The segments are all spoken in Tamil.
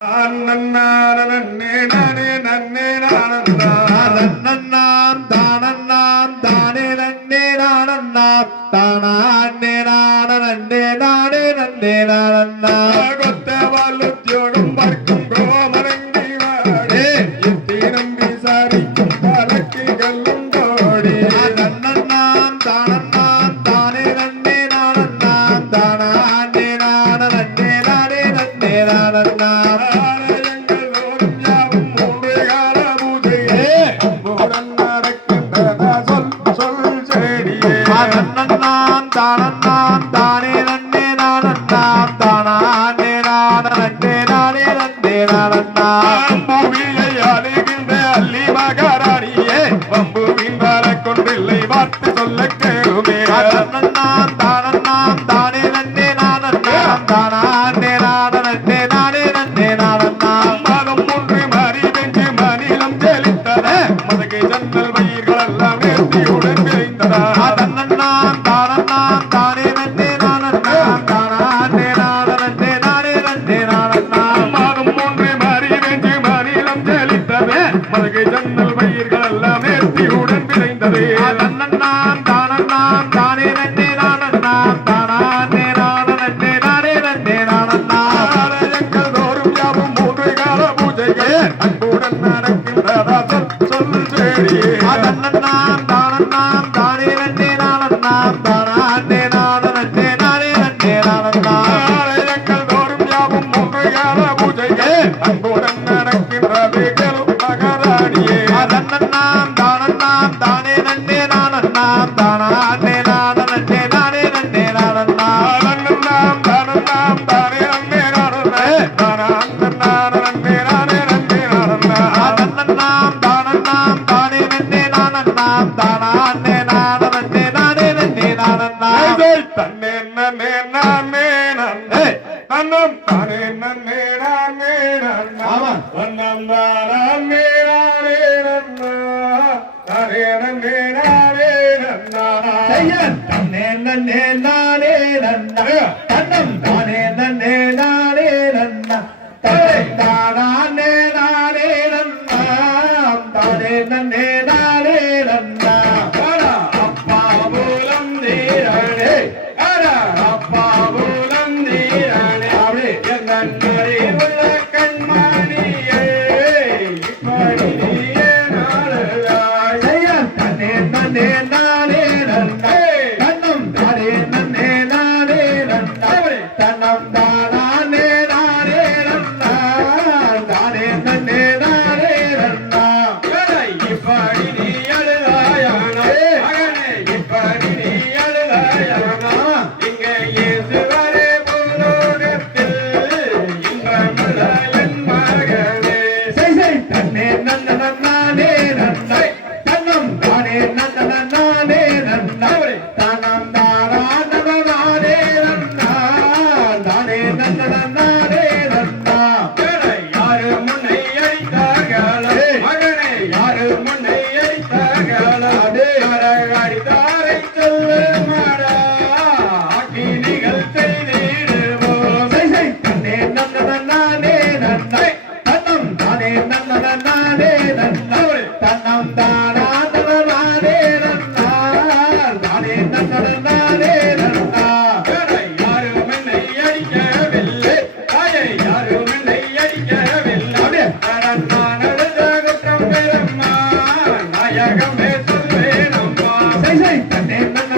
நன்னே நானே நன்னே நானந்தா நன்னான் தானன்னான் தானே நன்னே நானன்னா தானே நானே நன்னே நானே நன்னே நானன்னா நான் தானன் நான் தானே நன்னே நானன் நாம் தானே நான நன்னே நானே நன்னே நானன் நான் பூமியை அழுகின்ற கேளுமே. நான் I'm தன்னே நன்னே நானே நன்னே தன்னம் தானே நன்னே நானே நன்னா. வண்ணம் தானே நானே நன்னா தானே Sanatana நன்னானே நன்னை. தன்னம் தானே நன்ன நன்னானே நன்னா நாயகமே சொல்வேன் அம்மா. சை சை தன்னே நன்ன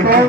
Okay.